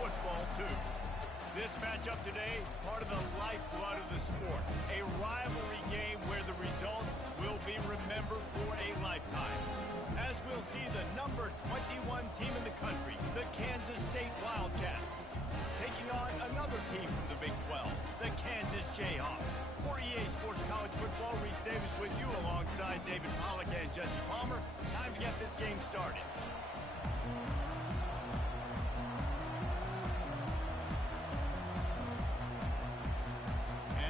football, too. This matchup today, part of the lifeblood of the sport. A rivalry game where the results will be remembered for a lifetime. As we'll see the number 21 team in the country, the Kansas State Wildcats, taking on another team from the Big 12, the Kansas Jayhawks. For EA Sports College Football, Reese Davis with you alongside David Pollack and Jesse Palmer. Time to get this game started.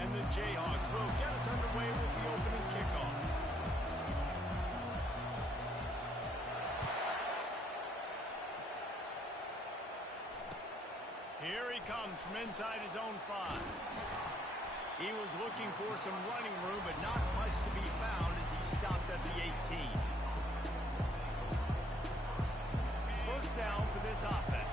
And the Jayhawks will get us underway with the opening kickoff. Here he comes from inside his own 5. He was looking for some running room, but not much to be found as he stopped at the 18. First down for this offense.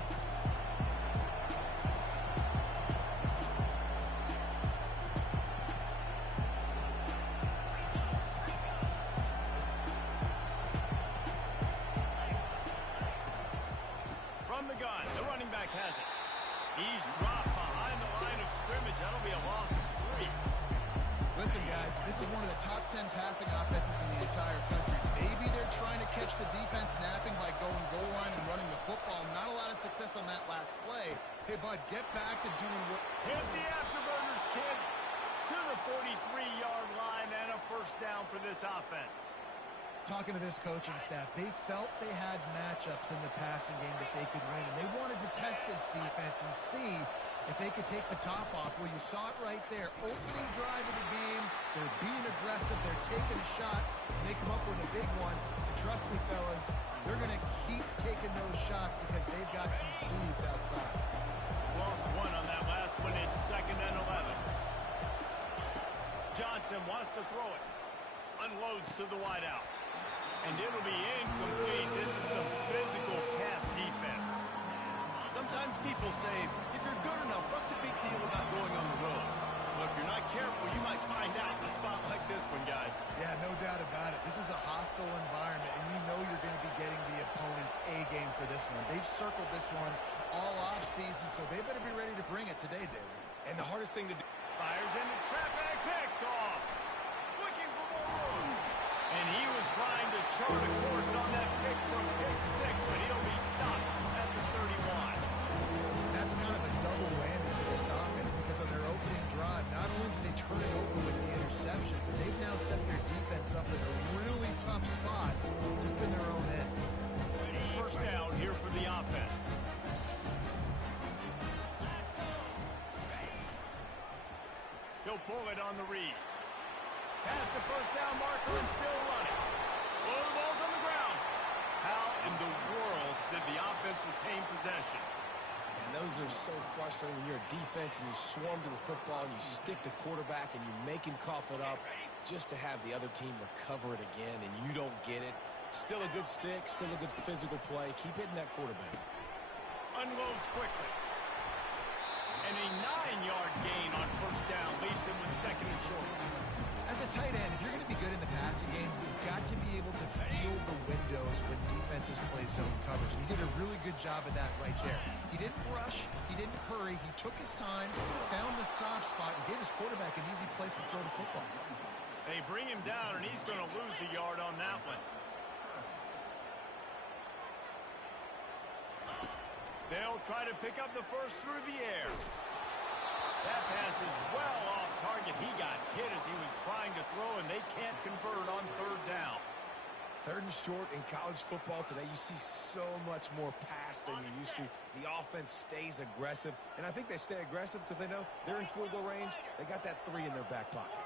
From the gun, the running back has it. He's dropped behind the line of scrimmage. That'll be a loss of 3. Listen, guys, this is one of the top 10 passing offenses in the entire country. Maybe they're trying to catch the defense napping by going goal line and running the football. Not a lot of success on that last play. Hey, bud, get back to doing what... Hit the afterburners, kid. To the 43-yard line and a first down for this offense. Talking to this coaching staff, they felt they had matchups in the passing game that they could win, and they wanted to test this defense and see if they could take the top off. Well, you saw it right there. Opening drive of the game, they're being aggressive, they're taking a shot, and they come up with a big one. And trust me, fellas, they're going to keep taking those shots because they've got some dudes outside. Lost 1 on that last one. It's 2nd and 11. Johnson wants to throw it. Unloads to the wideout. And it'll be incomplete. This is some physical pass defense. Sometimes people say, if you're good enough, what's the big deal about going on the road? Well, if you're not careful, you might find out in a spot like this one, guys. Yeah, no doubt about it. This is a hostile environment, and you know you're going to be getting the opponent's A game for this one. They've circled this one all off-season, so they better be ready to bring it today, David. And the hardest thing to do... Fires into traffic, picked off. Looking for more room. And he was trying to chart a course on that pick from pick 6, but he'll be stopped at the 31. That's kind of a double whammy for this offense because on their opening drive, not only did they turn it over with the interception, but they've now set their defense up in a really tough spot deep in their own end. First down here for the offense. He'll pull it on the read. Past the first down marker and still running. Well, the ball's on the ground. How in the world did the offense retain possession? And those are so frustrating when you're a defense and you swarm to the football and you stick the quarterback and you make him cough it up just to have the other team recover it again and you don't get it. Still a good stick, still a good physical play. Keep hitting that quarterback. Unloads quickly. And a 9-yard gain on first down leaves him with 2nd and short. As a tight end, if you're going to be good in the passing game, you've got to be able to feel the windows when defenses play zone coverage. And he did a really good job of that right there. He didn't rush. He didn't hurry. He took his time, found the soft spot, and gave his quarterback an easy place to throw the football. They bring him down, and he's going to lose a yard on that one. They'll try to pick up the first through the air. That pass is well off target. He got hit as he was trying to throw, and they can't convert on 3rd down. 3rd and short in college football today. You see so much more pass than you used to. The offense stays aggressive, and I think they stay aggressive because they know they're in field goal range. They got that 3 in their back pocket.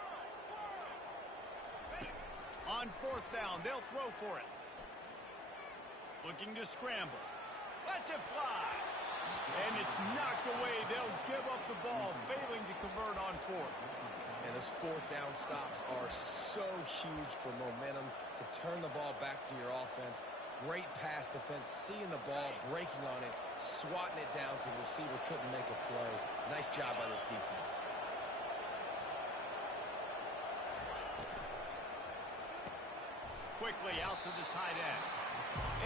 On 4th down, they'll throw for it. Looking to scramble. Lets it fly. And it's knocked away. They'll give up the ball, failing to convert on 4th. And those 4th down stops are so huge for momentum to turn the ball back to your offense. Great pass defense, seeing the ball, breaking on it, swatting it down so the receiver couldn't make a play. Nice job by this defense. Quickly out to the tight end.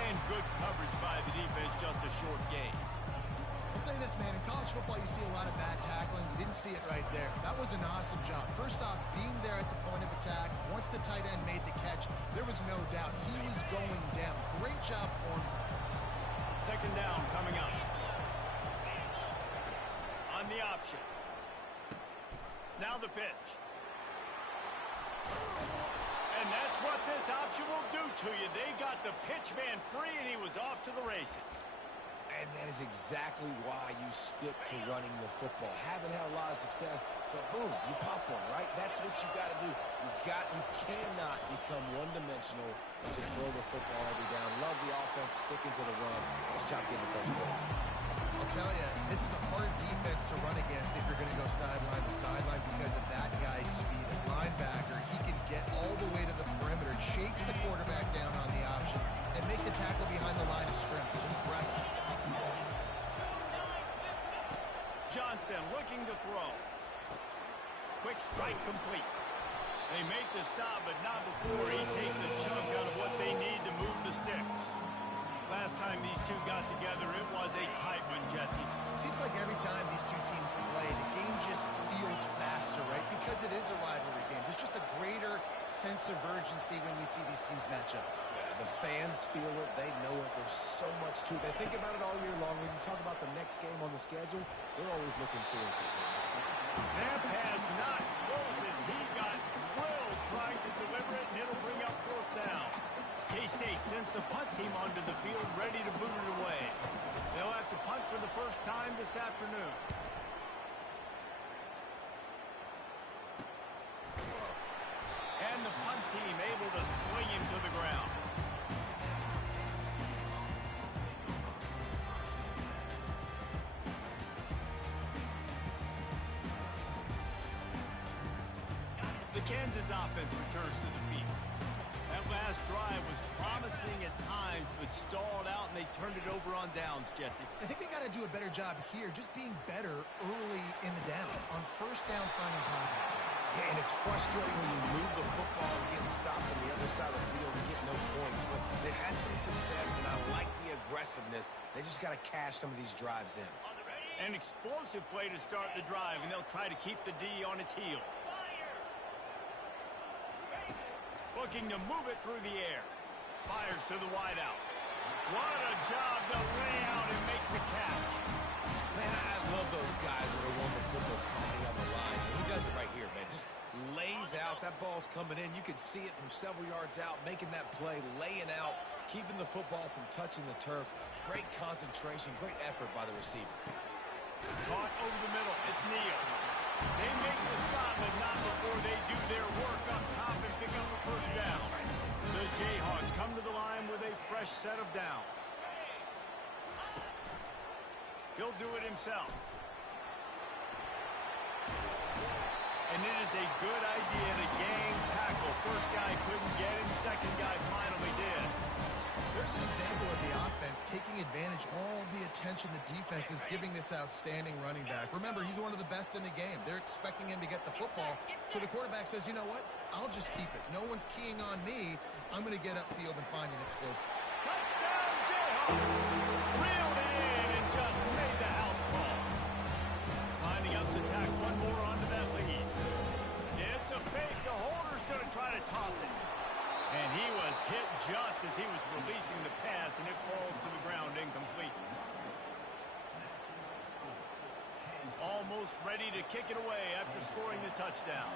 And good coverage by the defense, just a short gain. I'll say this, man. In college football, you see a lot of bad tackling. You didn't see it right there. That was an awesome job. First off, being there at the point of attack. Once the tight end made the catch, there was no doubt he was going down. Great job for him. Second down coming up. On the option. Now the pitch. And that's what this option will do to you. They got the pitch man free, and he was off to the races. And that is exactly why you stick to running the football. Haven't had a lot of success, but boom, you pop one, right? That's what you got to do. You cannot become one-dimensional and just throw the football every down. Love the offense, sticking to the run. Nice job getting the first goal. I'll tell you, this is a hard defense to run against if you're going to go sideline to sideline because of that guy's speed. At linebacker, he can get all the way to the perimeter, chase the quarterback down on the option, and make the tackle behind the line of scrimmage. Impressive. Johnson looking to throw. Quick strike complete. They make the stop, but not before he takes a chunk out of what they need to move the sticks. Last time these two got together, it was a tight one, Jesse. It seems like every time these two teams play, the game just feels faster, right? Because it is a rivalry game. There's just a greater sense of urgency when we see these teams match up. The fans feel it. They know it. There's so much to it. They think about it all year long. When you talk about the next game on the schedule, they're always looking forward to this one. That pass not close as he got drilled trying to deliver it, and it'll bring up fourth down. K-State sends the punt team onto the field, ready to boot it away. They'll have to punt for the first time this afternoon. And the punt team able to sling him to the ground. The Kansas offense returns to the field. That last drive was promising at times, but stalled out, and they turned it over on downs, Jesse. I think they got to do a better job here, just being better early in the downs. On first down, finding positive plays. Yeah, and it's frustrating when you move the football and get stopped on the other side of the field and get no points. But they've had some success, and I like the aggressiveness. They just got to cash some of these drives in. An explosive play to start the drive, and they'll try to keep the D on its heels. Looking to move it through the air. Fires to the wideout. What a job to lay out and make the catch. Man, I love those guys that are willing to put their body on the line. He does it right here, man. Just lays out. That ball's coming in. You can see it from several yards out, making that play, laying out, keeping the football from touching the turf. Great concentration, great effort by the receiver. Caught over the middle. It's Neal. They make the stop, but not before they do their work up top and pick up the first down. The Jayhawks come to the line with a fresh set of downs. He'll do it himself. And it is a good idea to gang tackle. First guy couldn't get him, second guy finally did. There's an example of the offense taking advantage of all the attention the defense is giving this outstanding running back. Remember, he's one of the best in the game. They're expecting him to get the football. So the quarterback says, you know what? I'll just keep it. No one's keying on me. I'm going to get upfield and find an explosive. Touchdown, Jayhawks! Reeled it in and just made the house call. Lining up to tack one more onto that lead. It's a fake. The holder's going to try to toss it. And he was hit just as he was releasing the pass, and it falls to the ground incomplete. Almost ready to kick it away after scoring the touchdown.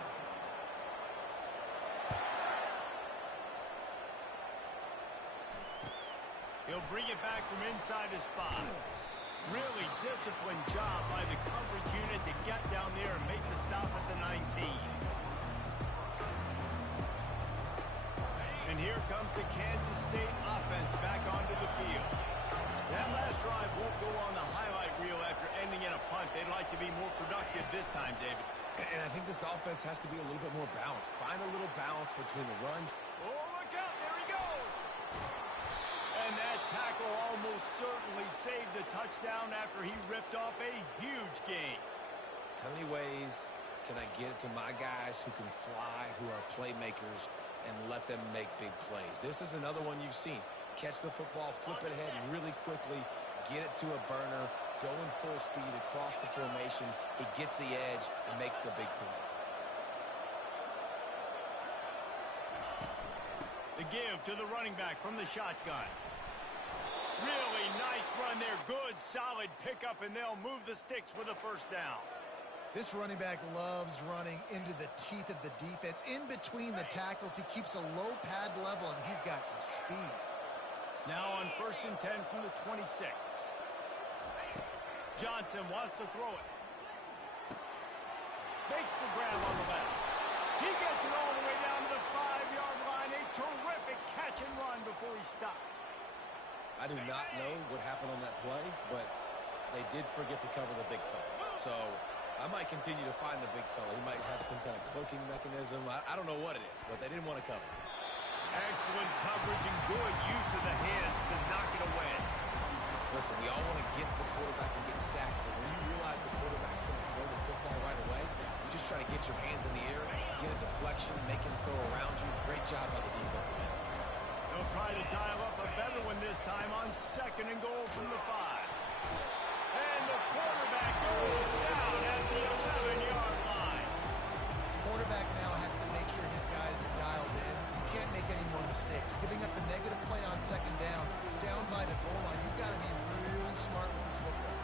He'll bring it back from inside his spot. Really disciplined job by the coverage unit to get down there and make the stop at the 19. And here comes the Kansas State offense back onto the field. That last drive won't go on the highlight reel after ending in a punt. They'd like to be more productive this time, David. And I think this offense has to be a little bit more balanced. Find a little balance between the run. Oh, look out. There he goes. And that tackle almost certainly saved the touchdown after he ripped off a huge gain. How many ways can I get it to my guys who can fly, who are playmakers, and let them make big plays? This is another one you've seen. Catch the football, flip it ahead really quickly, get it to a burner, going full speed across the formation. He gets the edge and makes the big play. The give to the running back from the shotgun. Really nice run there. Good, solid pickup, and they'll move the sticks with a first down. This running back loves running into the teeth of the defense. In between the tackles, he keeps a low pad level, and he's got some speed. Now on 1st and 10 from the 26. Johnson wants to throw it. Makes the grab on the left. He gets it all the way down to the 5-yard line. A terrific catch and run before he stopped. I do not know what happened on that play, but they did forget to cover the big fella. So I might continue to find the big fella. He might have some kind of cloaking mechanism. I don't know what it is, but they didn't want to cover it. Excellent coverage and good use of the hands to knock it away. Listen, we all want to get to the quarterback and get sacks, but when you realize the quarterback's going to throw the football right away, you just try to get your hands in the air, get a deflection, make him throw around you. Great job by the defensive end. They'll try to dial up a better one this time on 2nd and goal from the 5. And the quarterback goes down at the 11-yard line. Quarterback now has to make sure his guys are dialed in. You can't make any more mistakes. Giving up a negative play on 2nd down by the goal line, you've got to be really smart with this football.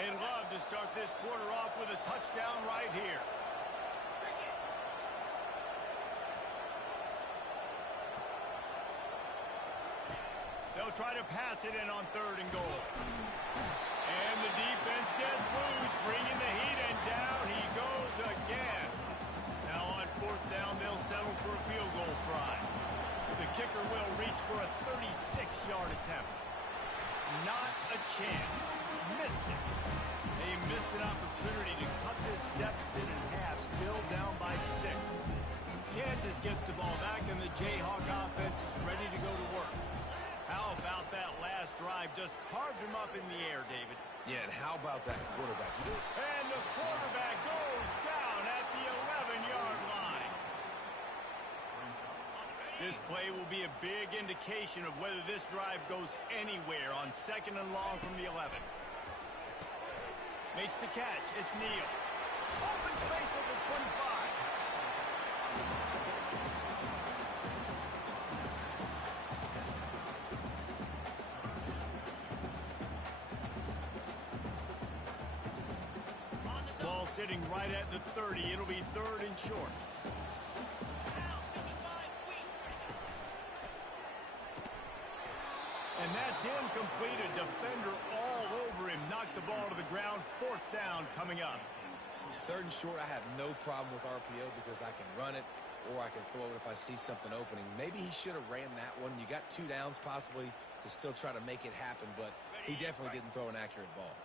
They'd love to start this quarter off with a touchdown right here. They'll try to pass it in on 3rd and goal. And the defense gets loose, bringing the heat, and down he goes again. Now on 4th down, they'll settle for a field goal try. The kicker will reach for a 36-yard attempt. Not a chance. Missed it. They missed an opportunity to cut this deficit in half, still down by 6. Kansas gets the ball back, and the Jayhawk offense is ready to go to work. How about that last drive? Just carved him up in the air, David. Yeah, and how about that quarterback? And the quarterback goes down at the 11-yard line. This play will be a big indication of whether this drive goes anywhere on 2nd and long from the 11. Makes the catch. It's Neal. Open space at the 25. Ball sitting right at the 30. It'll be 3rd and short. And that's incomplete. A defender all over him. Knocked the ball to the ground. 4th down coming up. 3rd and short, I have no problem with RPO because I can run it or I can throw it if I see something opening. Maybe he should have ran that one. You got 2 downs possibly to still try to make it happen, but he definitely didn't throw an accurate ball.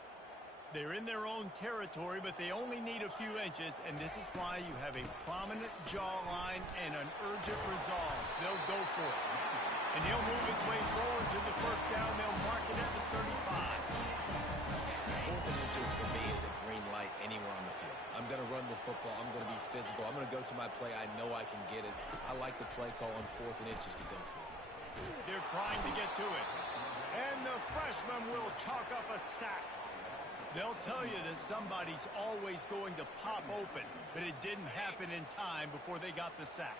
They're in their own territory, but they only need a few inches, and this is why you have a prominent jawline and an urgent resolve. They'll go for it. And he'll move his way forward to the 1st down. They'll mark it at the 35. 4th and inches for me is a green light anywhere on the field. I'm going to run the football. I'm going to be physical. I'm going to go to my play. I know I can get it. I like the play call on 4th and inches to go for it. They're trying to get to it. And the freshman will chalk up a sack. They'll tell you that somebody's always going to pop open, but it didn't happen in time before they got the sack.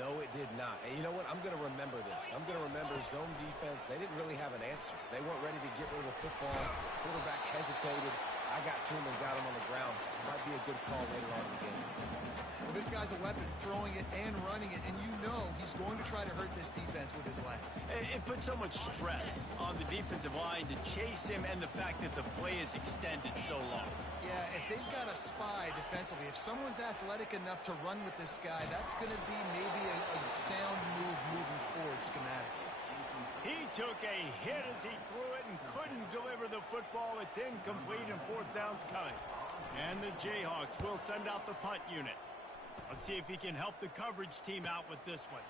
No, it did not. And you know what? I'm going to remember this. I'm going to remember zone defense. They didn't really have an answer. They weren't ready to get rid of the football. Quarterback hesitated. I got to him and got him on the ground. Might be a good call later on in the game. Well, this guy's a weapon, throwing it and running it, and you know he's going to try to hurt this defense with his legs. It puts so much stress on the defensive line to chase him and the fact that the play is extended so long. Yeah, if they've got a spy defensively, if someone's athletic enough to run with this guy, that's going to be maybe a sound move moving forward schematically. He took a hit as he threw it, and couldn't deliver the football. It's incomplete and fourth down's coming. And the Jayhawks will send out the punt unit. Let's see if he can help the coverage team out with this one.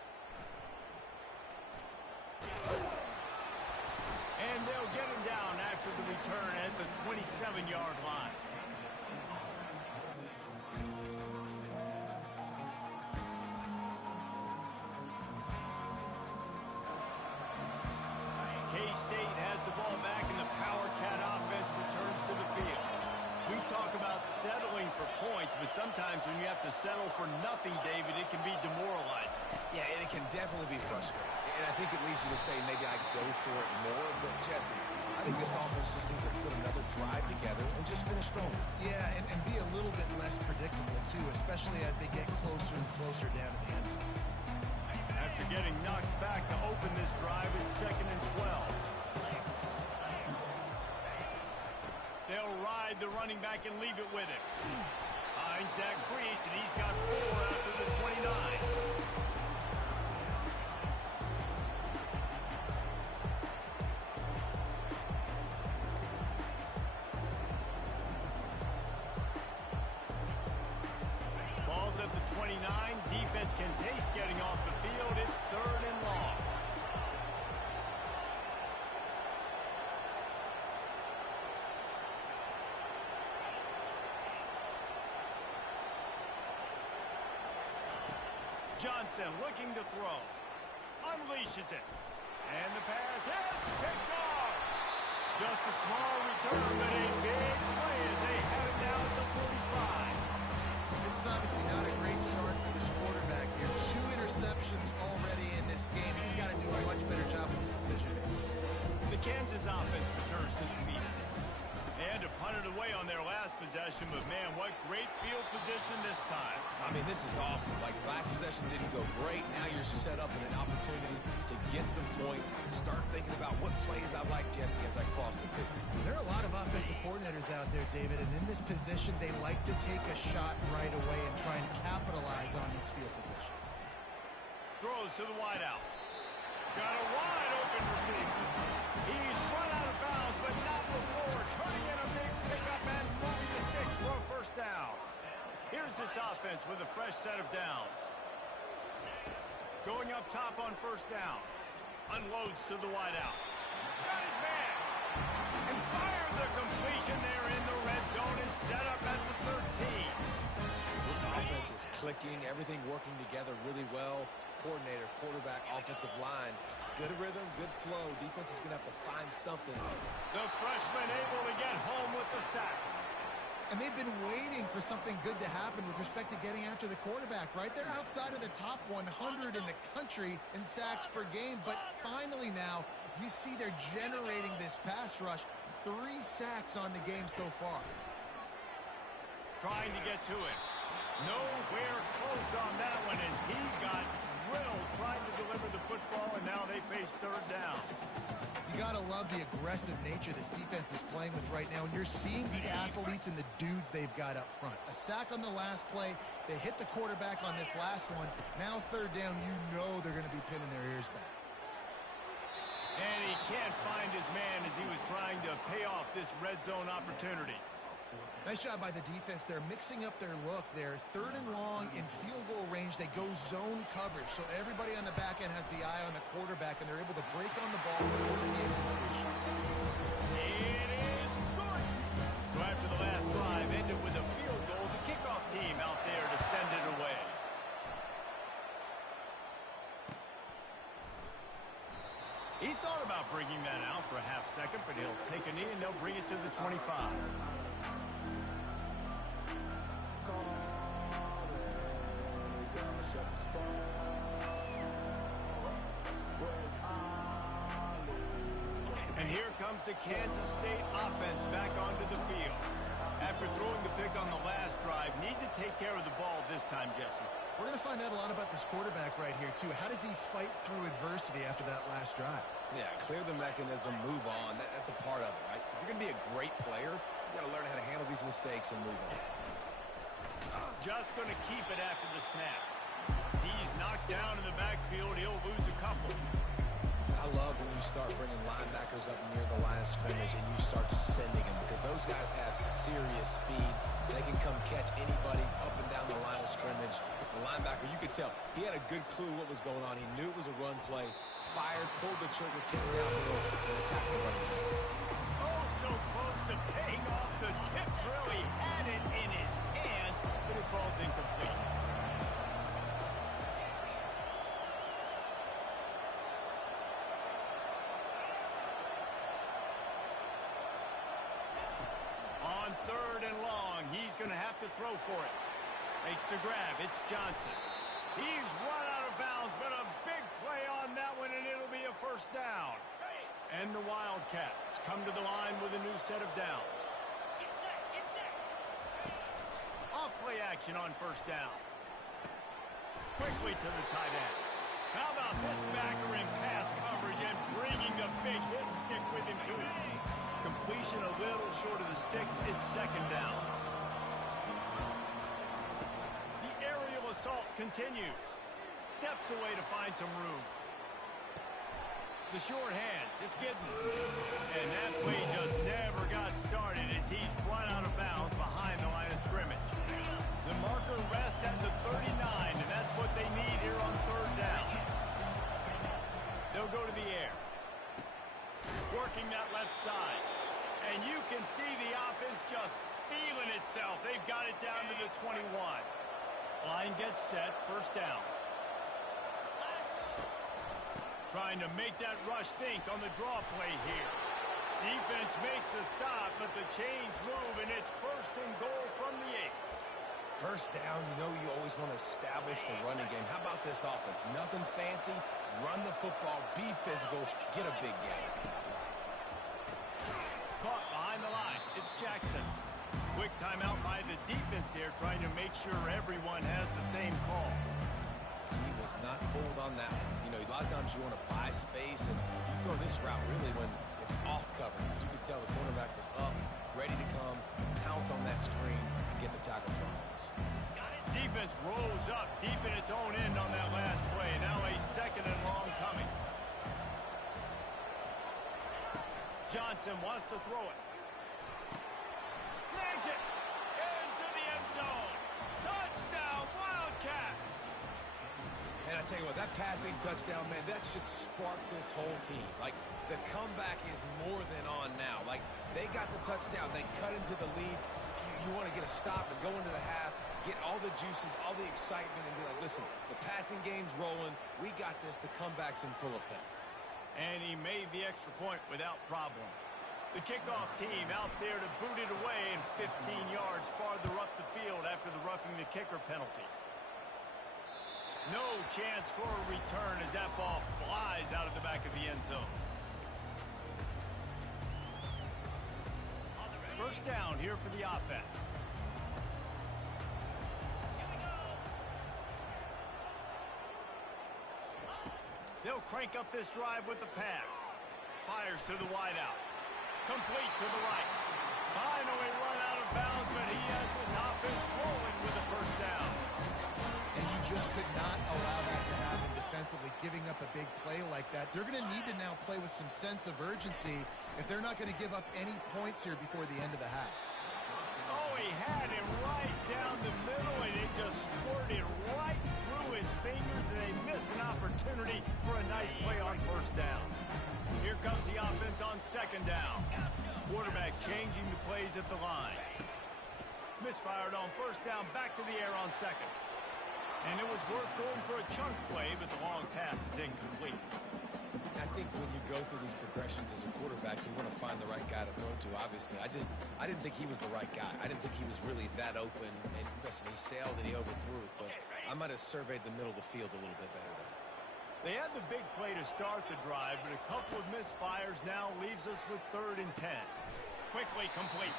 And they'll get him down after the return at the 27-yard line. K-State has the ball back, and the Power Cat offense returns to the field. We talk about settling for points, but sometimes when you have to settle for nothing, David, it can be demoralizing. Yeah, and it can definitely be frustrating. And I think it leads you to say maybe I go for it more. But, Jesse, I think this offense just needs to put another drive together and just finish strong. Yeah, and be a little bit less predictable, too, especially as they get closer and closer down to the end zone. After getting knocked back to open this drive, it's 2nd and 12. They'll ride the running back and leave it with him. Finds that crease, and he's got 4 out to the 29. Ball's at the 29. Defense can taste getting off the field. It's 3rd and long. Johnson looking to throw. Unleashes it. And the pass hits. Picked off. Just a small return, but a big play as they have it down at the 45. This is obviously not a great start for this quarterback here. 2 interceptions already in this game. He's got to do a much better job with his decision. The Kansas offense returns to the field. And to punt it away on their last possession, but man, what great field position this time. I mean, this is awesome. Like, last possession didn't go great. Now you're set up in an opportunity to get some points. Start thinking about what plays I like, Jesse, as I cross the field. There are a lot of offensive coordinators out there, David, and in this position, they like to take a shot right away and try and capitalize on this field position. Throws to the wideout. Got a wide open receiver. He's run out of bounds, but not before. Turning in a big pickup and moving the sticks for a first down. Here's this offense with a fresh set of downs. Going up top on first down. Unloads to the wideout. Got his man. And fired the completion there in the red zone and set up at the 13. This offense is clicking, everything working together really well. Coordinator, quarterback, offensive line. Good rhythm, good flow. Defense is going to have to find something. The freshman able to get home with the sack. And they've been waiting for something good to happen with respect to getting after the quarterback, right? They're outside of the top 100 in the country in sacks per game, but finally now you see they're generating this pass rush. 3 sacks on the game so far. Trying to get to it. Nowhere close on that one as he got drilled trying to deliver the football, and now they face 3rd down. You got to love the aggressive nature this defense is playing with right now, and you're seeing the athletes and the dudes they've got up front. A sack on the last play. They hit the quarterback on this last one. Now 3rd down, you know they're going to be pinning their ears back. And he can't find his man as he was trying to pay off this red zone opportunity. Nice job by the defense. They're mixing up their look. They're 3rd and long in field goal range. They go zone coverage. So everybody on the back end has the eye on the quarterback, and they're able to break on the ball for most game completion. It is good. So after the last drive ended with a field goal, the kickoff team out there to send it away. He thought about bringing that out for a half second, but he'll take a knee and they'll bring it to the 25. And here comes the Kansas State offense back onto the field. After throwing the pick on the last drive, need to take care of the ball this time, Jesse. We're going to find out a lot about this quarterback right here, too. How does he fight through adversity after that last drive? Yeah, clear the mechanism, move on. That's a part of it, right? If you're going to be a great player, you got to learn how to handle these mistakes and move on. Just going to keep it after the snap. He's knocked down in the backfield. He'll lose a couple. I love when you start bringing linebackers up near the line of scrimmage and you start sending them, because those guys have serious speed. They can come catch anybody up and down the line of scrimmage. The linebacker, you could tell, he had a good clue what was going on. He knew it was a run play, fired, pulled the trigger, came downhill, and attacked the running back. Oh, so close to paying off the tip drill. He had it in his hands, but it falls incomplete. On 3rd and long, he's going to have to throw for it. Makes the grab. It's Johnson. He's run out of bounds, but a big play on that one, and it'll be a first down. And the Wildcats come to the line with a new set of downs. Off play action on first down. Quickly to the tight end. How about this backer in pass coverage and bringing the big hit stick with him too? Completion a little short of the sticks. It's 2nd down. The aerial assault continues. Steps away to find some room. The short hands. It's Giddens. And that play just never got started as he's run out of bounds behind the line of scrimmage. The marker rests at the 39, and that's what they need here on 3rd down. They'll go to the air. Working that left side. And you can see the offense just feeling itself. They've got it down to the 21. Line gets set. 1st down. Trying to make that rush think on the draw play here. Defense makes a stop, but the chains move, and it's 1st and goal from the 8. 1st down, you know you always want to establish the running game. How about this offense? Nothing fancy. Run the football, be physical, get a big gain. Caught behind the line. It's Jackson. Quick timeout by the defense there, trying to make sure everyone has the same call. He was not fooled on that one. You know, a lot of times you want to buy space, and you throw this route really when it's off coverage. You could tell the cornerback was up, ready to come, pounce on that screen, and get the tackle from us. Defense rose up deep in its own end on that last play. Now a 2nd and long coming. Johnson wants to throw it. Snags it into the end zone. Touchdown, Wildcats! And I tell you what, that passing touchdown, man, that should spark this whole team. Like, the comeback is more than on now. Like, they got the touchdown. They cut into the lead. You want to get a stop and go into the half, get all the juices, all the excitement, and be like, listen, the passing game's rolling. We got this. The comeback's in full effect. And he made the extra point without problem. The kickoff team out there to boot it away and 15 yards farther up the field after the roughing the kicker penalty. No chance for a return as that ball flies out of the back of the end zone. 1st down here for the offense. They'll crank up this drive with the pass. Fires to the wideout. Complete to the right. Finally run out of bounds, but he has this offense rolling with the 1st down. And you just could not allow that to happen defensively, giving up a big play like that. They're going to need to now play with some sense of urgency if they're not going to give up any points here before the end of the half. Oh, he had him right down the middle, and it just squirted right through his fingers, and they miss an opportunity for a nice play on 1st down. Here comes the offense on 2nd down. Quarterback changing the plays at the line. Misfired on 1st down, back to the air on 2nd. And it was worth going for a chunk play, but the long pass is incomplete. I think when you go through these progressions as a quarterback, you want to find the right guy to throw to, obviously. I didn't think he was the right guy. I didn't think he was really that open. And listen, he sailed and he overthrew it, but I might have surveyed the middle of the field a little bit better there. They had the big play to start the drive, but a couple of misfires now leaves us with 3rd and 10. Quickly complete.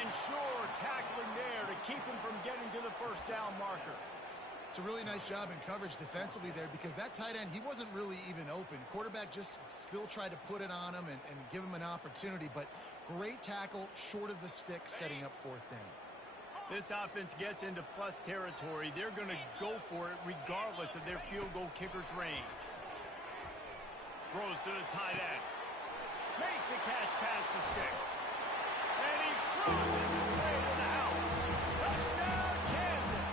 And sure, tackling there to keep him from getting to the 1st down marker. It's a really nice job in coverage defensively there, because that tight end, he wasn't really even open. Quarterback just still tried to put it on him and give him an opportunity, but great tackle short of the stick, setting up 4th down. This offense gets into plus territory. They're going to go for it regardless of their field goal kicker's range. Throws to the tight end. Makes a catch past the sticks. And he cruises his way to the house. Touchdown, Kansas!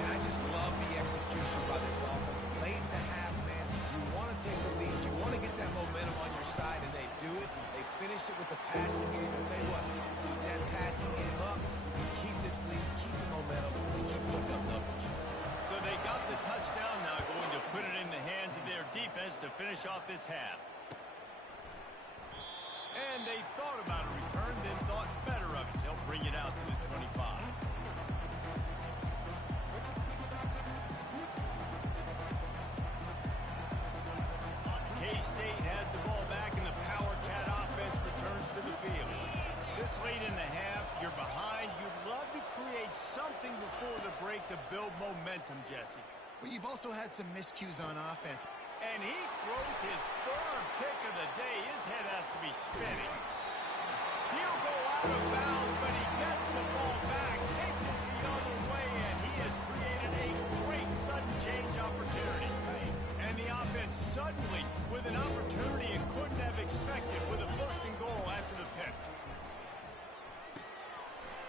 And I just love the execution by this offense. Late in the half, man, you want to take the lead. You want to get that momentum on your side, and they do it. They finish it with the passing game. I'll tell you what, keep that passing game up. Keep this lead, keep the momentum, and keep putting up numbers. So they got the touchdown, now going to put it in the hands of their defense to finish off this half. And they thought about a return, then thought better of it. They'll bring it out to the 25. K-State has the ball back, and the Power Cat offense returns to the field. This late in the half, you're behind. You'd love to create something before the break to build momentum, Jesse. But you've also had some miscues on offense. And he throws his third pick of the day. His head has to be spinning. He'll go out of bounds, but he gets the ball back, takes it the other way, and he has created a great sudden change opportunity. And the offense suddenly, with an opportunity it couldn't have expected, with a first and goal after the pick.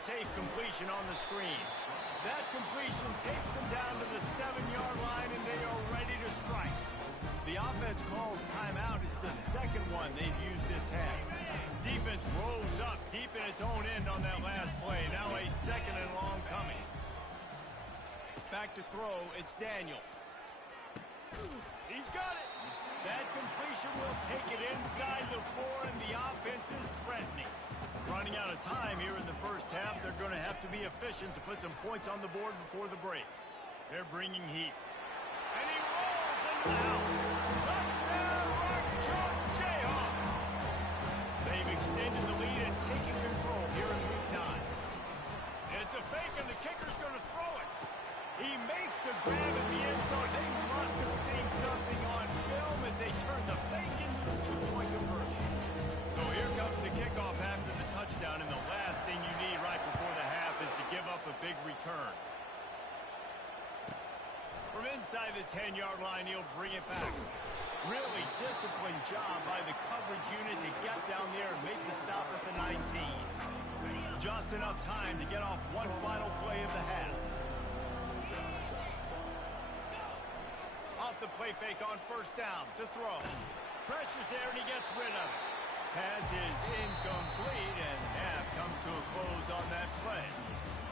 Safe completion on the screen. That completion takes them down to the 7-yard line, and they are ready to strike. The offense calls timeout. It's the second one they've used this half. Defense rolls up deep in its own end on that last play. Now a second and long coming. Back to throw. It's Daniels. He's got it. That completion will take it inside the 4, and the offense is threatening. Running out of time here in the first half. They're going to have to be efficient to put some points on the board before the break. They're bringing heat. And he rolls into the house. Touchdown, Ncaa25. They've extended the lead and taken control here in week 9. It's a fake, and the kicker's going to throw it. He makes the grab in the end zone. They must have seen something on film as they turn the fake into the 2-point conversion. So here comes the kickoff after the touchdown, and the last thing you need right before the half is to give up a big return. From inside the 10-yard line, he'll bring it back. Really disciplined job by the coverage unit to get down there and make the stop at the 19. Just enough time to get off one final play of the half. Off the play fake on first down to throw. Pressure's there, and he gets rid of it. Pass is incomplete, and half comes to a close on that play.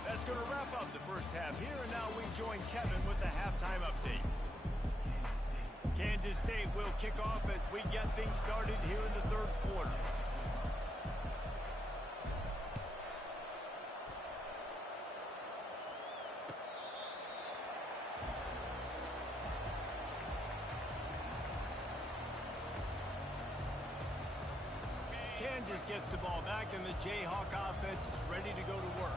That's going to wrap up the first half here, and now we join Kevin with the halftime update. Kansas State will kick off as we get things started here in the third quarter. Kansas gets the ball back, and the Jayhawk offense is ready to go to work.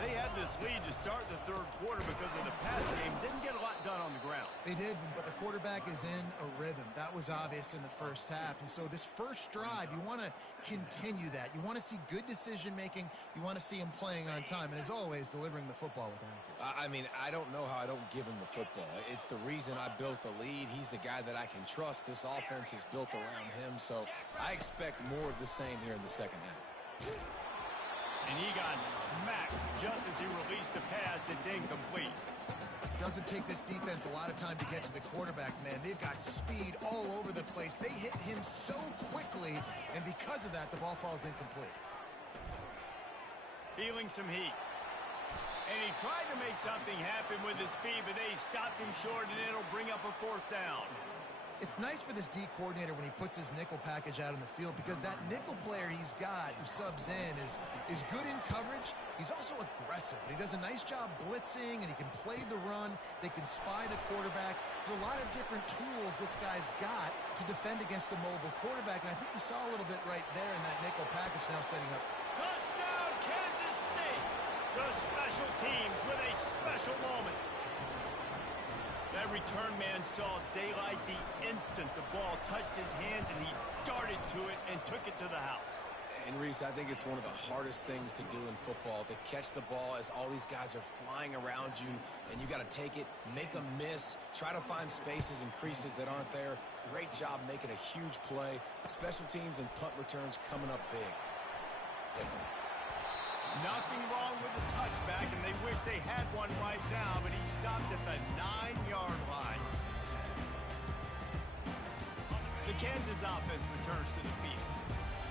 They had this lead to start the third quarter because of the passing game. Didn't get a lot done on the ground. They did, but the quarterback is in a rhythm. That was obvious in the first half. And so this first drive, you want to continue that. You want to see good decision-making. You want to see him playing on time. And as always, delivering the football with accuracy. I mean, I don't know how I don't give him the football. It's the reason I built the lead. He's the guy that I can trust. This offense is built around him. So I expect more of the same here in the second half. And he got smacked just as he released the pass. It's incomplete. Doesn't take this defense a lot of time to get to the quarterback, man. They've got speed all over the place. They hit him so quickly, and because of that, the ball falls incomplete. Feeling some heat. And he tried to make something happen with his feet, but they stopped him short, and it'll bring up a fourth down. It's nice for this D coordinator when he puts his nickel package out in the field, because that nickel player he's got who subs in is good in coverage. He's also aggressive. He does a nice job blitzing, and he can play the run. They can spy the quarterback. There's a lot of different tools this guy's got to defend against a mobile quarterback, and I think you saw a little bit right there in that nickel package now setting up. Touchdown, Kansas State! The special teams with a special moment. That return man saw daylight the instant the ball touched his hands, and he darted to it and took it to the house. And Reese, I think it's one of the hardest things to do in football, to catch the ball as all these guys are flying around you, and you got to take it, make them miss, try to find spaces and creases that aren't there. Great job making a huge play. Special teams and punt returns coming up big. Nothing wrong with the touchback, and they wish they had one right now, but he stopped at the 9-yard line. The Kansas offense returns to the field.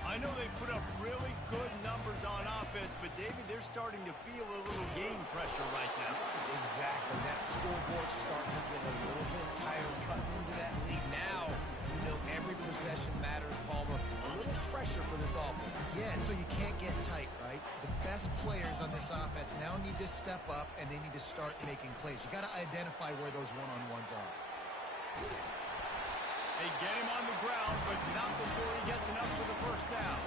I know they put up really good numbers on offense, but, David, they're starting to feel a little game pressure right now. Exactly. That scoreboard's starting to get a little bit tired cutting into that lead. Now, you know every possession matters, Palmer. A little pressure for this offense. Yeah, and so you can't get tight, right? The best players on this offense now need to step up, and they need to start making plays. You got to identify where those one-on-ones are. They get him on the ground, but not before he gets enough for the first down.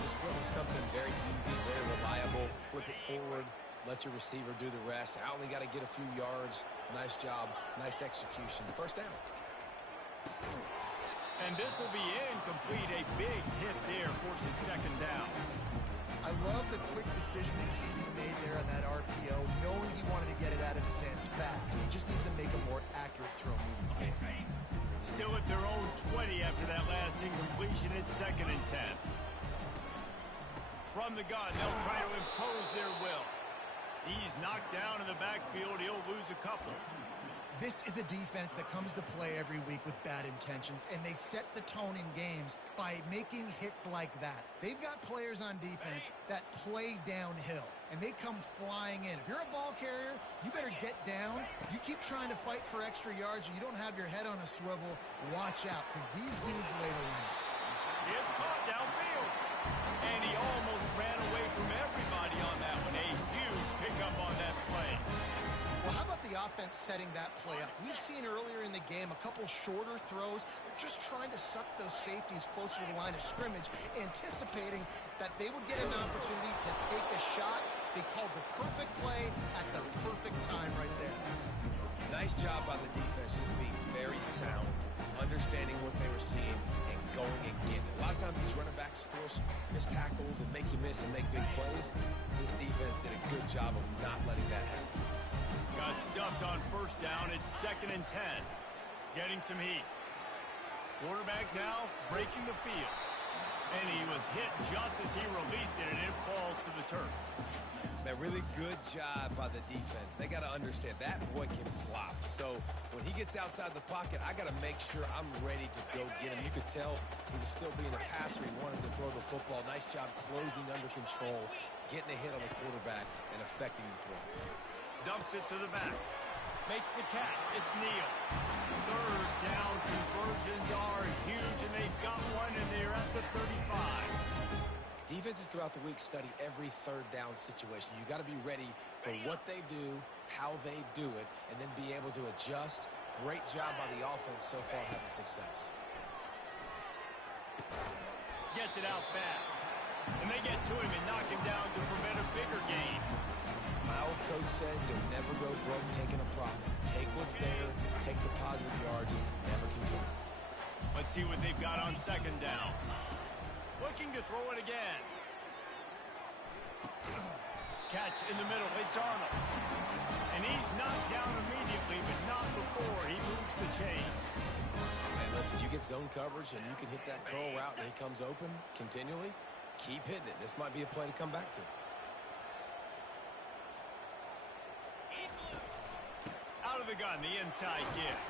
Just really something very easy, very reliable. Flip it forward, let your receiver do the rest. I only got to get a few yards. Nice job, nice execution. First down. And this will be incomplete. A big hit there forces second down. I love the quick decision that QB made there on that RPO, knowing he wanted to get it out of his hands fast. He just needs to make a more accurate throw moving forward. Still at their own 20 after that last incompletion. It's 2nd and 10. From the gun, they'll try to impose their will. He's knocked down in the backfield. He'll lose a couple. This is a defense that comes to play every week with bad intentions, and they set the tone in games by making hits like that. They've got players on defense that play downhill, and they come flying in. If you're a ball carrier, you better get down. You keep trying to fight for extra yards, or you don't have your head on a swivel. Watch out, because these dudes lay the line. It's caught downfield, and he almost ran away from everybody on that one. A huge pickup on that play. Well, how about the offense setting that play up? We've seen earlier in the game a couple shorter throws. They're just trying to suck those safeties closer to the line of scrimmage, anticipating that they would get an opportunity to take a shot. They called the perfect play at the perfect time right there. Nice job by the defense, just being very sound, understanding what they were seeing, and going and getting it. A lot of times these running backs force missed tackles and make you miss and make big plays. This defense did a good job of not letting that happen. Got stuffed on first down. It's 2nd and 10. Getting some heat. Quarterback now breaking the field. And he was hit just as he released it, and it falls to the turf. A really good job by the defense. They got to understand that boy can flop. So when he gets outside the pocket, I got to make sure I'm ready to go get him. You could tell he was still being a passer. He wanted to throw the football. Nice job closing under control, getting a hit on the quarterback, and affecting the throw. Dumps it to the back. Makes the catch. It's Neal. 3rd down conversions are huge, and they've got one, and they're at the 35. Defenses throughout the week study every 3rd down situation. You got to be ready for what they do, how they do it, and then be able to adjust. Great job by the offense so far having success. Gets it out fast. And they get to him and knock him down to prevent a bigger gain. My old coach said, you'll never go broke taking a profit. Take what's there, take the positive yards, and never complain. Let's see what they've got on 2nd down. Looking to throw it again. Catch in the middle. It's Arnold. And he's knocked down immediately, but not before he moves the chain. And listen, you get zone coverage and you can hit that curl route and he comes open continually. Keep hitting it. This might be a play to come back to. Out of the gun, the inside give.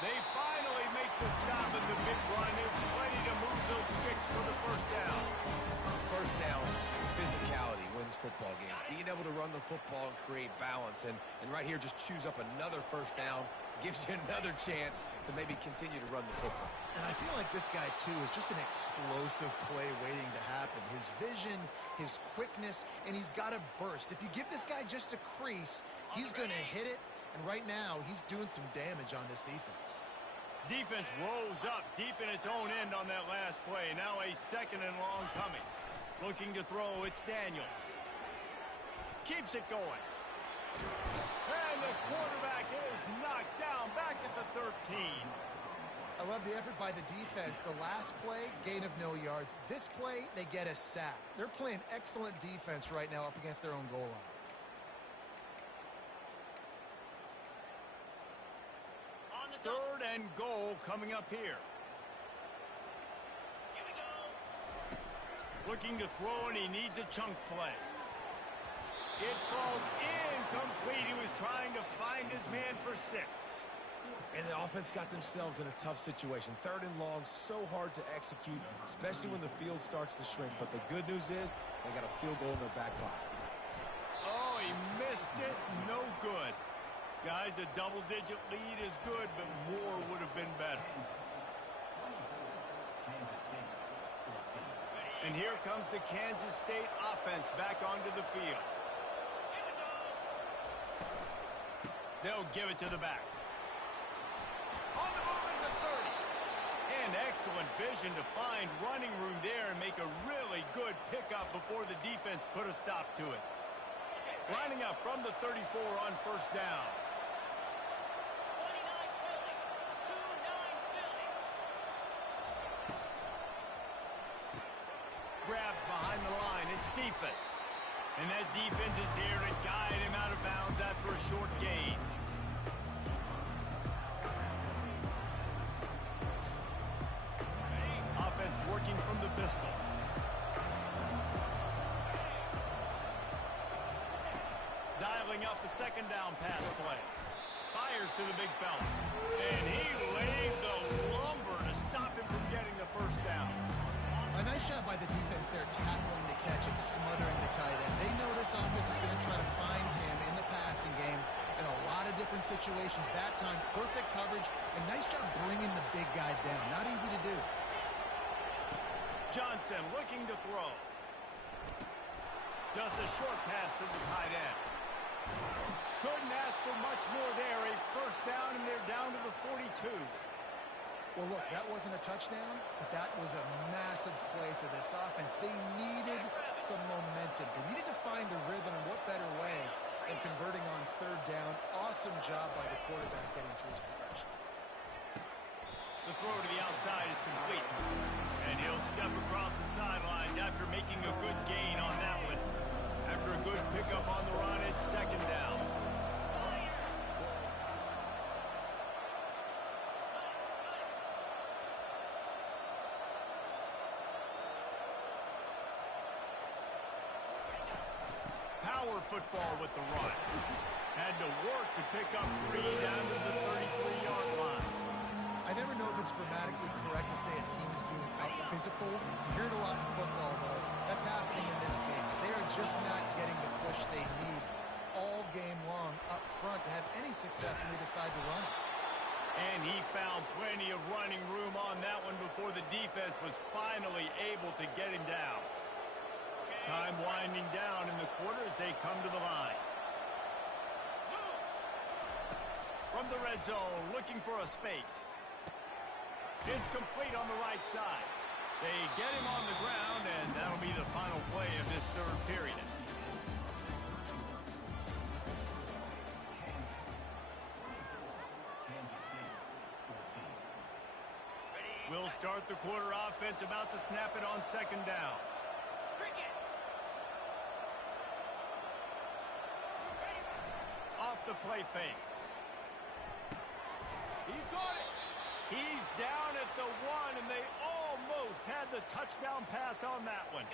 They finally make the stop, and the big run is ready to move those sticks for the first down. First down, physicality wins football games. Being able to run the football and create balance. And right here, just choose up another first down. Gives you another chance to maybe continue to run the football. And I feel like this guy, too, is just an explosive play waiting to happen. His vision, his quickness, and he's got a burst. If you give this guy just a crease, he's going to hit it. And right now, he's doing some damage on this defense. Defense rolls up deep in its own end on that last play. Now a 2nd and long coming. Looking to throw, it's Daniels. Keeps it going. And the quarterback is knocked down back at the 13. I love the effort by the defense. The last play, gain of no yards. This play, they get a sack. They're playing excellent defense right now up against their own goal line. Third and goal coming up here. Looking to throw, and he needs a chunk play. It falls incomplete. He was trying to find his man for 6. And the offense got themselves in a tough situation. Third and long, so hard to execute, especially when the field starts to shrink. But the good news is they got a field goal in their back pocket. Oh, he missed it. No good. Guys, a double-digit lead is good, but more would have been better. And here comes the Kansas State offense back onto the field. They'll give it to the back. On the move at the 30. And excellent vision to find running room there and make a really good pickup before the defense put a stop to it. Lining up from the 34 on first down. Grabbed behind the line. It's Cephas. And that defense is there to guide him out of bounds after a short gain. Offense working from the pistol. Dialing up a second down pass play. Fires to the big fella. And he laid the lumber to stop him from getting the first down. A nice job by the defense there, tackling the catch and smothering the tight end. They know this offense is going to try to find him in the passing game in a lot of different situations. That time, perfect coverage, and nice job bringing the big guy down. Not easy to do. Johnson looking to throw. Just a short pass to the tight end. Couldn't ask for much more there. A first down, and they're down to the 42. Well, look, that wasn't a touchdown, but that was a massive play for this offense. They needed some momentum. They needed to find a rhythm, and what better way than converting on third down. Awesome job by the quarterback getting through his progression. The throw to the outside is complete. And he'll step across the sidelines after making a good gain on that one. After a good pickup on the run, it's second down. Power football with the run. Had to work to pick up 3 down to the 33-yard line. I never know if it's grammatically correct to say a team is being out-physical. You hear it a lot in football, though. That's happening in this game. They are just not getting the push they need all game long up front to have any success when they decide to run it. And he found plenty of running room on that one before the defense was finally able to get him down. Time winding down in the quarter as they come to the line. From the red zone, looking for a space. It's complete on the right side. They get him on the ground, and that'll be the final play of this third period. We'll start the quarter. Offense about to snap it on second down. Off the play fake. He's got it. He's down at the 1, and they almost had the touchdown pass on that one.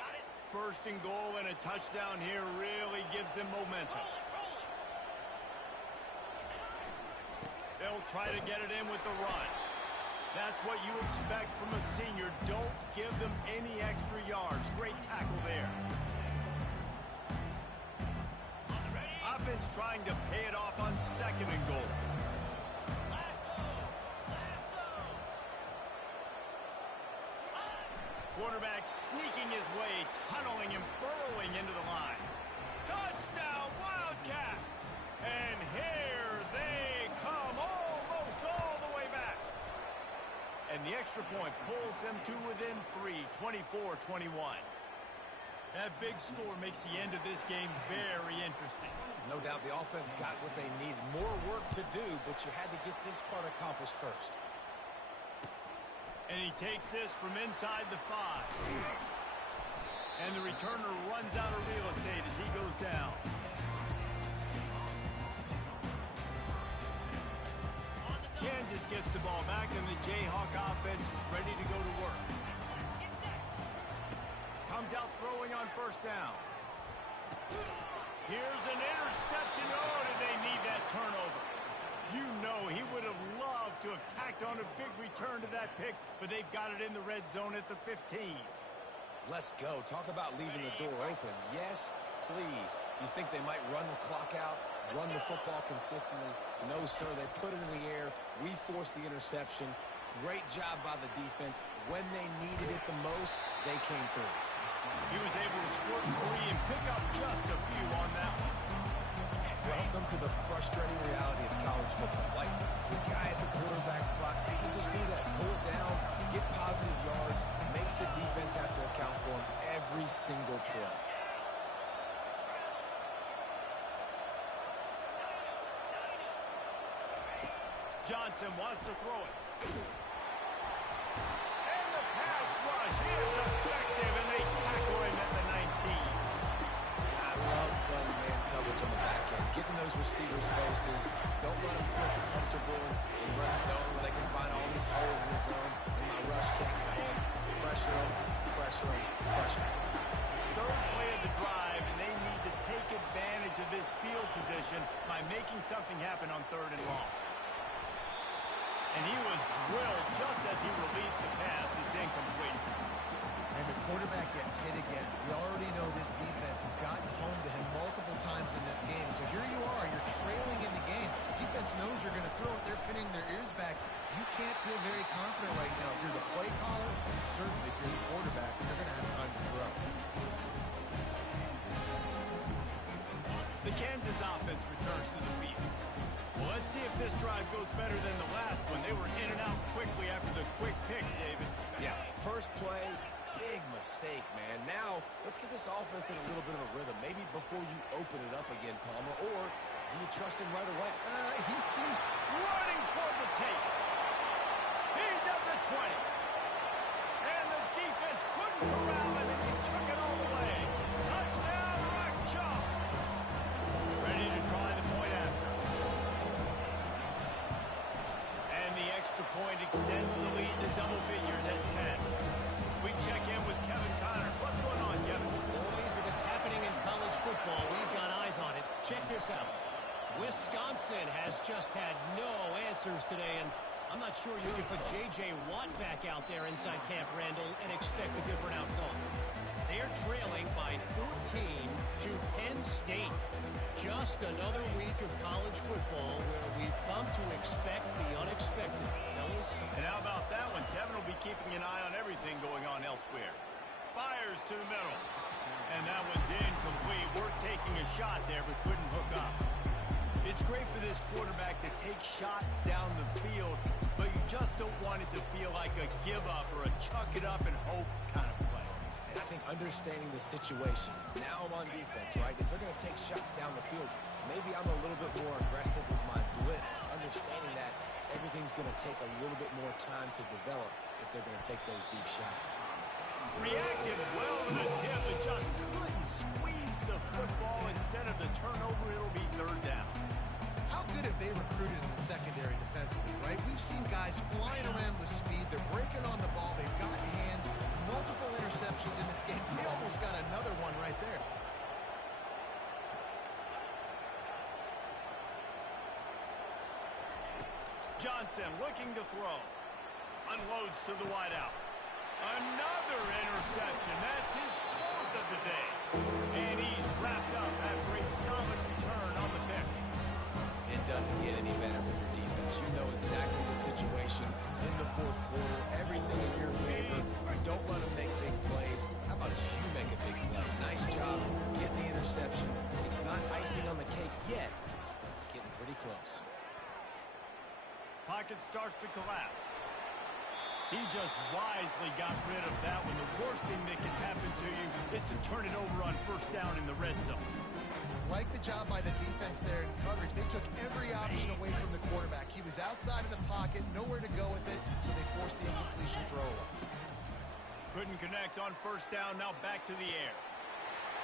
First and goal, and a touchdown here really gives them momentum. They'll try to get it in with the run. That's what you expect from a senior. Don't give them any extra yards. Great tackle there. Offense trying to pay it off on second and goal. Quarterback sneaking his way, tunneling and burrowing into the line. Touchdown, Wildcats! And here they come, almost all the way back. And the extra point pulls them to within 3, 24-21. That big score makes the end of this game very interesting. No doubt the offense got what they needed. More work to do, but you had to get this part accomplished first. And he takes this from inside the 5. And the returner runs out of real estate as he goes down. Kansas gets the ball back, and the Jayhawk offense is ready to go to work. Comes out throwing on first down. Here's an interception. Oh, did they need that turnover? You know he would have loved to have tacked on a big return to that pick, but they've got it in the red zone at the 15. Let's go. Talk about leaving the door open. Yes, please. You think they might run the clock out, run the football consistently? No, sir. They put it in the air. We forced the interception. Great job by the defense. When they needed it the most, they came through. He was able to squirt free and pick up just a few on that one. Welcome to the frustrating reality of college football. Like, the guy at the quarterback spot, he can just do that. Pull it down, get positive yards, makes the defense have to account for him every single play. Johnson wants to throw it. And the pass rush is effective, and they tackle him at the 19. I love playing man coverage on the back end, getting those receivers' faces. Don't let them feel comfortable in run zone where they can find all these holes in the zone, and my rush can't get home. Pressure them, pressure them, pressure them. Third play of the drive, and they need to take advantage of this field position by making something happen on 3rd and long. And he was drilled just as he released the pass. It's incomplete. And the quarterback gets hit again. We already know this defense has gotten home to him multiple times in this game. So here you are, you're trailing in the game. Defense knows you're going to throw it. They're pinning their ears back. You can't feel very confident right now. If you're the play caller, and certainly if you're the quarterback, you're going to have time to throw. The Kansas offense returns to the field. Well, let's see if this drive goes better than the last one. They were in and out quickly after the quick pick, David. Yeah, first play, big mistake, man. Now, let's get this offense in a little bit of a rhythm. Maybe before you open it up again, Palmer, or do you trust him right away? He seems running toward the tape. He's at the 20. And the defense couldn't corral him, and he took it all the way. Touchdown, Ncaa25. Ready to try the point after. And the extra point extends the lead to double figures at 10. We check in with Kevin Connors. What's going on, Kevin? Boys, if it's happening in college football, we've got eyes on it. Check this out. Wisconsin has just had no answers today, and I'm not sure you can put J.J. Watt back out there inside Camp Randall and expect a different outcome. They're trailing by 13 to Penn State. Just another week of college football where we've come to expect the unexpected. Fellas? And how about that one? Kevin will be keeping an eye on everything going on elsewhere. Fires to the middle. And that one's incomplete. We're taking a shot there, but couldn't hook up. It's great for this quarterback to take shots down the field, but you just don't want it to feel like a give-up or a chuck it up and hope kind of play. And I think understanding the situation, now I'm on defense, right? If they're going to take shots down the field, maybe I'm a little bit more aggressive with my blitz, understanding that everything's going to take a little bit more time to develop if they're going to take those deep shots. Reacted well to the tip, but just couldn't squeeze the football. Instead of the turnover, it'll be 3rd down. How good have they recruited in the secondary defensively, right? We've seen guys flying around with speed. They're breaking on the ball. They've got hands. Multiple interceptions in this game. They almost got another one right there. Johnson looking to throw. Unloads to the wideout. Another interception. That's his 4th of the day. And he's wrapped up after a solid return on the pick. It doesn't get any better for your defense. You know exactly the situation in the 4th quarter. Everything in your favor. Don't let them make big plays. How about you make a big play? Nice job getting the interception. It's not icing on the cake yet, but it's getting pretty close. Pocket starts to collapse. He just wisely got rid of that one. The worst thing that can happen to you is to turn it over on 1st down in the red zone. Like the job by the defense there in coverage. They took every option away from the quarterback. He was outside of the pocket, nowhere to go with it, so they forced the incompletion throw away. Couldn't connect on first down, now back to the air.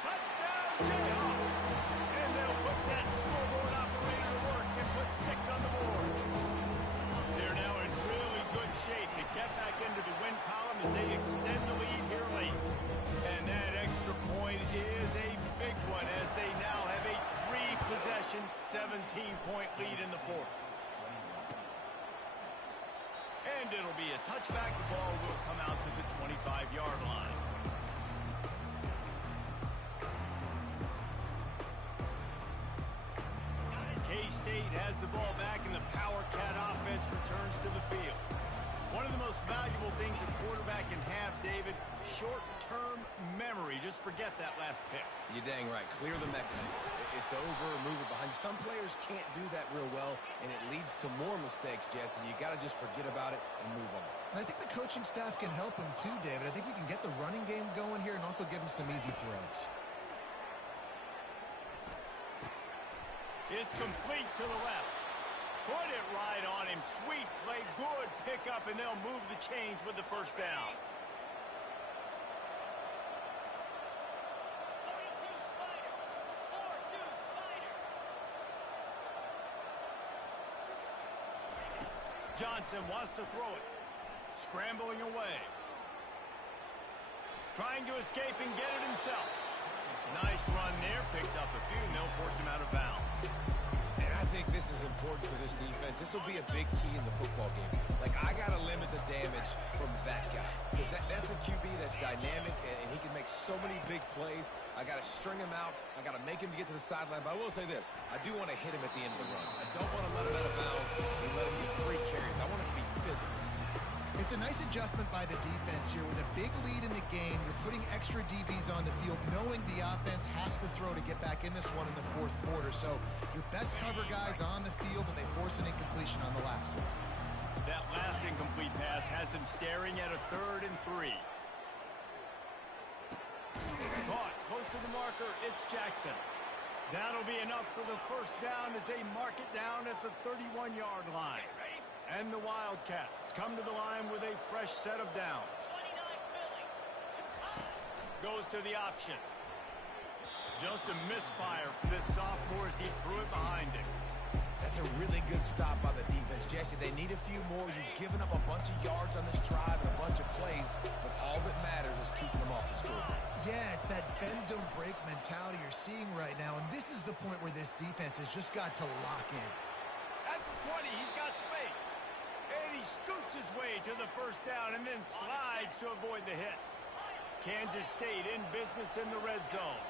Touchdown, Jayhawks! And they'll put that scoreboard operator to work and put 6 on the board. They're now in really good shape to get back into the win column as they extend the lead here late. And that extra point is a big one as they now have a 3-possession, 17-point lead in the fourth. And it'll be a touchback. The ball will come out to the 25-yard line. K-State has the ball back, and the Power Cat offense returns to the field. One of the most valuable things a quarterback can have, David, short-term memory. Just forget that last pick. You're dang right. Clear the mechanism. It's over, move it behind you. Some players can't do that real well, and it leads to more mistakes, Jesse. You got to just forget about it and move on. And I think the coaching staff can help him too, David. I think you can get the running game going here and also give him some easy throws. It's complete to the left. Put it right on him. Sweet play. Good pickup, and they'll move the chains with the first down. Johnson wants to throw it. Scrambling away. Trying to escape and get it himself. Nice run there. Picks up a few, and they'll force him out of bounds. And I think this is important for this defense. This will be a big key in the football game. Like, I got to limit the damage from that guy. Because that's a QB that's dynamic, and he can make so many big plays. I got to string him out. I got to make him get to the sideline. But I will say this. I do want to hit him at the end of the runs. I don't want to let him out of bounds and let him get free carries. I want it to be physical. It's a nice adjustment by the defense here. With a big lead in the game, you're putting extra DBs on the field, knowing the offense has to throw to get back in this one in the fourth quarter. So your best cover guys on the field, and they force an incompletion on the last one. That last incomplete pass has him staring at a 3rd and 3. Caught close to the marker. It's Jackson. That'll be enough for the first down as they mark it down at the 31-yard line. And the Wildcats come to the line with a fresh set of downs. Goes to the option. Just a misfire for this sophomore as he threw it behind him. That's a really good stop by the defense. Jesse, they need a few more. You've given up a bunch of yards on this drive and a bunch of plays, but all that matters is keeping them off the scoreboard. Yeah, it's that bend, don't break mentality you're seeing right now, and this is the point where this defense has just got to lock in. At the 20, he's got space. And he scoots his way to the first down and then slides to avoid the hit. Kansas State in business in the red zone.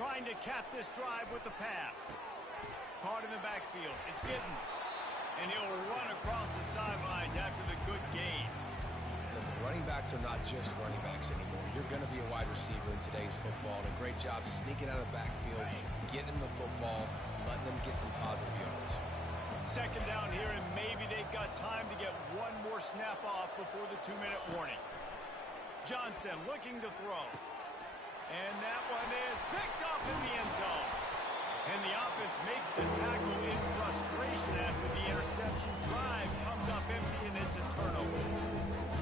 Trying to cap this drive with the pass. Caught in the backfield. It's Giddens. And he'll run across the sidelines after the good gain. Listen, running backs are not just running backs anymore. You're going to be a wide receiver in today's football. And a great job sneaking out of the backfield, getting them the football, letting them get some positive yards. Second down here, and maybe they've got time to get one more snap off before the 2-minute warning. Johnson looking to throw. And that one is picked off in the end zone. And the offense makes the tackle in frustration after the interception. Drive comes up empty, and it's a turnover.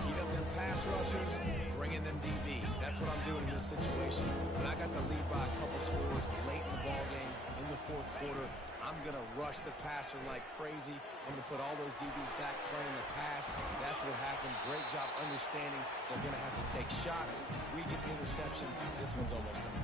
Keep up them pass rushers, bring in them DBs. That's what I'm doing in this situation. When I got the lead by a couple scores late in the ballgame, in the fourth quarter, I'm going to rush the passer like crazy. I'm going to put all those DBs back playing the pass. That's what happened. Great job understanding they're going to have to take shots. We get the interception. This one's almost done.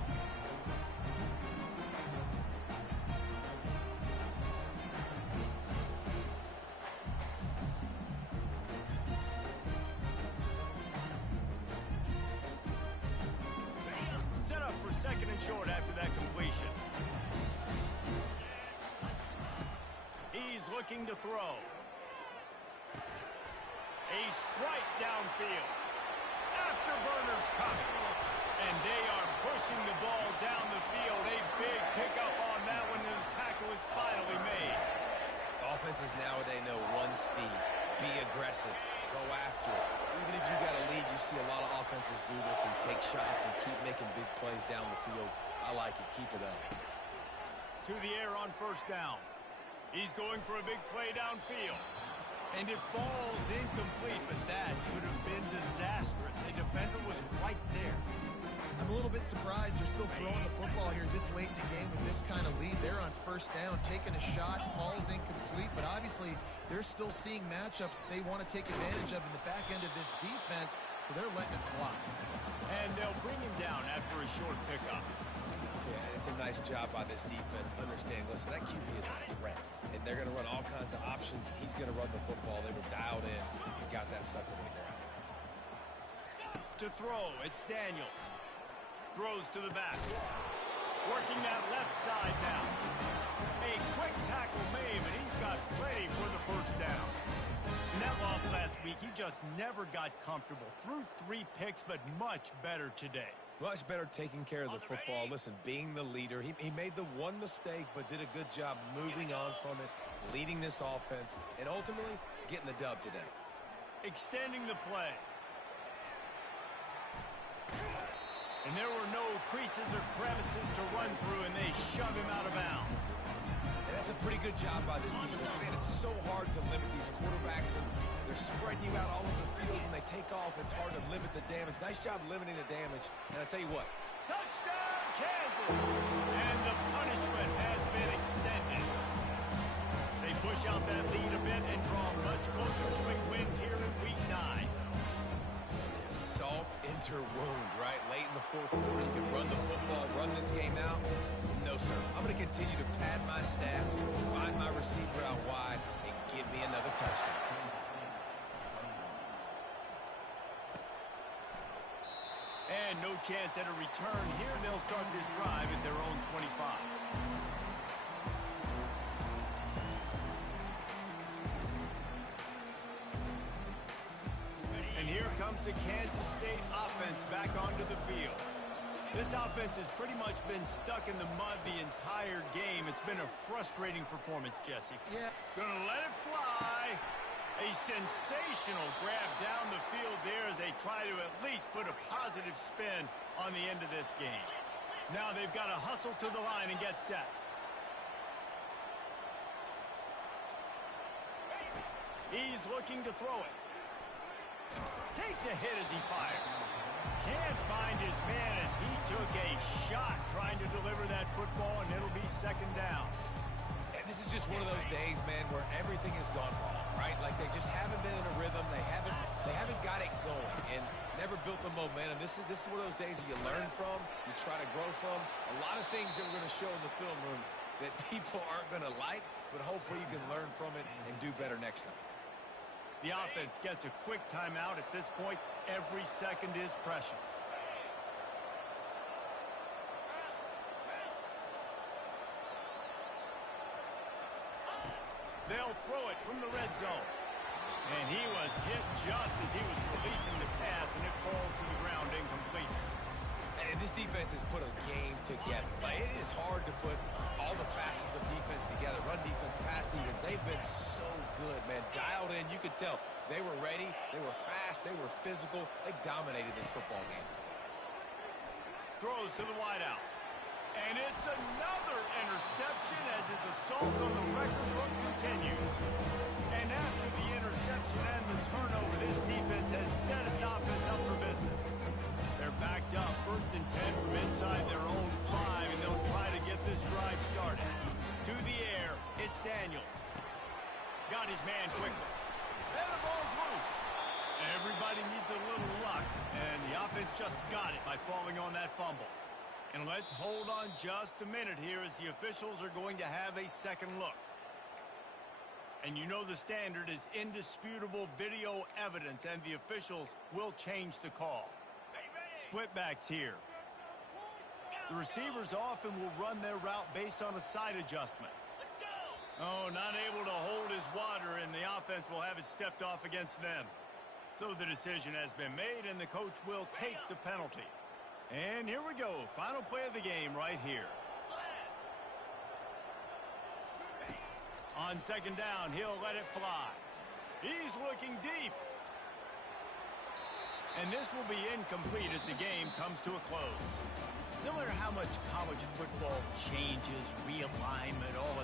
Set up for 2nd and short after that completion. He's looking to throw. A strike downfield. Afterburners coming. And they are pushing the ball down the field. A big pickup on that one, and the tackle is finally made. Offenses nowadays know one speed. Be aggressive. Go after it. Even if you got a lead, you see a lot of offenses do this. produce and take shots and keep making big plays down the field. I like it. Keep it up. To the air on first down. He's going for a big play downfield. And it falls incomplete, but that could have been disastrous. A defender was right there. I'm a little bit surprised they're still throwing the football here this late in the game with this kind of lead. They're on first down, taking a shot, falls incomplete, but obviously they're still seeing matchups that they want to take advantage of in the back end of this defense, so they're letting it fly. And they'll bring him down after a short pickup. Yeah, it's a nice job by this defense. Understand, listen, that QB is a threat, and they're going to run all kinds of options. He's going to run the football. They were dialed in and got that sucker to the ground. To throw, it's Daniels. Throws to the back. Working that left side now. A quick tackle made, and he's got plenty for the first down. In that loss last week, he just never got comfortable. Threw 3 picks, but much better today. Much better taking care of the football. Listen, being the leader, he made the one mistake, but did a good job moving on from it, leading this offense, and ultimately getting the dub today. Extending the play. And there were no creases or crevices to run through, and they shove him out of bounds. And that's a pretty good job by this defense. Man, it's so hard to limit these quarterbacks, and they're spreading you out all over the field. When they take off, it's hard to limit the damage. Nice job limiting the damage. And I tell you what. Touchdown, Kansas! And the punishment has been extended. They push out that lead a bit and draw much closer to a win here in Week 9. Salt into wound, right? Late in the fourth quarter, you can run the football, run this game out. No, sir. I'm going to continue to pad my stats, find my receiver out wide, and give me another touchdown. And no chance at a return here. They'll start this drive at their own 25. And here comes the Kansas State offense back onto the field. This offense has pretty much been stuck in the mud the entire game. It's been a frustrating performance, Jesse. Yeah. Gonna let it fly. A sensational grab down the field there as they try to at least put a positive spin on the end of this game. Now they've got to hustle to the line and get set. He's looking to throw it. Takes a hit as he fires. Can't find his man as he took a shot trying to deliver that football, and it'll be second down. And this is just one of those days, man, where everything has gone wrong, right? Like they just haven't been in a rhythm. They haven't got it going and never built the momentum. This is one of those days that you learn from, you try to grow from. A lot of things that we're going to show in the film room that people aren't going to like, but hopefully you can learn from it and do better next time. The offense gets a quick timeout at this point. Every second is precious. They'll throw it from the red zone. And he was hit just as he was releasing the pass, and it falls to the ground incomplete. And this defense has put a game together. Like, it is hard to put all the facets of defense together. Run defense, pass defense. They've been so good, man. Dialed in. You could tell they were ready. They were fast. They were physical. They dominated this football game. Throws to the wideout. And it's another interception as his assault on the record book continues. And after the interception and the turnover, this defense has set its offense up for business. They're backed up, 1st and 10 from inside their own 5, and they'll try to get this drive started. To the air, it's Daniels. Got his man quickly. And the ball's loose. Everybody needs a little luck, and the offense just got it by falling on that fumble. And let's hold on just a minute here as the officials are going to have a second look. And you know the standard is indisputable video evidence, and the officials will change the call. Split backs here. The receivers often will run their route based on a side adjustment. Oh, not able to hold his water, and the offense will have it stepped off against them. So the decision has been made, and the coach will take the penalty. And here we go. Final play of the game right here. On second down, he'll let it fly. He's looking deep. And this will be incomplete as the game comes to a close. No matter how much college football changes, realignment, all of